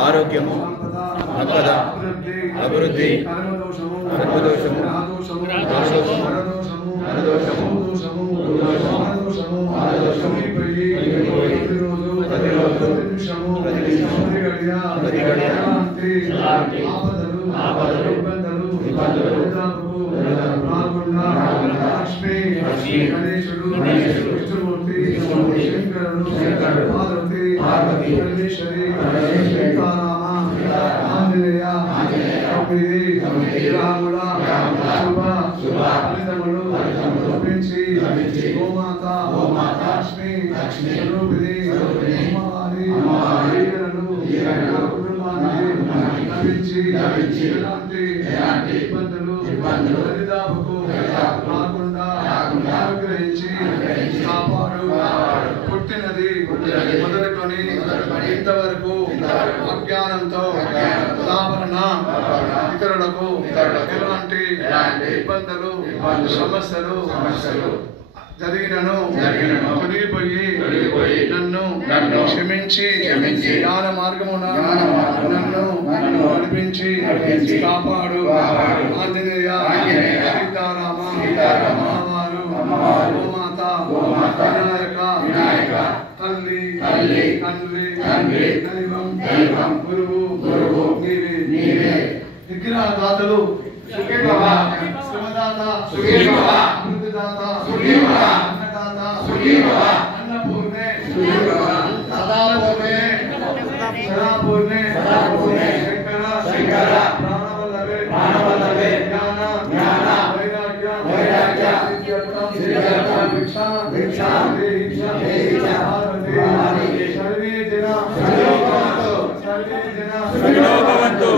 ఆరోగ్యము సంపద అభివృద్ధి సర్వదోషము పుట్టినది మొదలుకొని ఇంతవరకు అజ్ఞానంతో ఉదాహరణ ఇతరులకు ఎలాంటి ఇబ్బందులు సమస్యలు జరిగినను తొలగిపోయి నన్ను క్షమించి జ్ఞాన మార్గమున నన్ను నడిపించి కాపాడు ఆంజనేయ సీతారామ అమ్మవారు గోమాత వినాయక తల్లి తండ్రి దైవం గురువు నీవే విగ్రహ దాతలు శివదాత అమృతదాత అన్నదాత అన్నపూర్ణే సదాపూర్ణే శంకర ప్రాణవల్లభే జ్ఞాన వైరాగ్య భిక్షా సర్వే జన సుఖినో భవంతు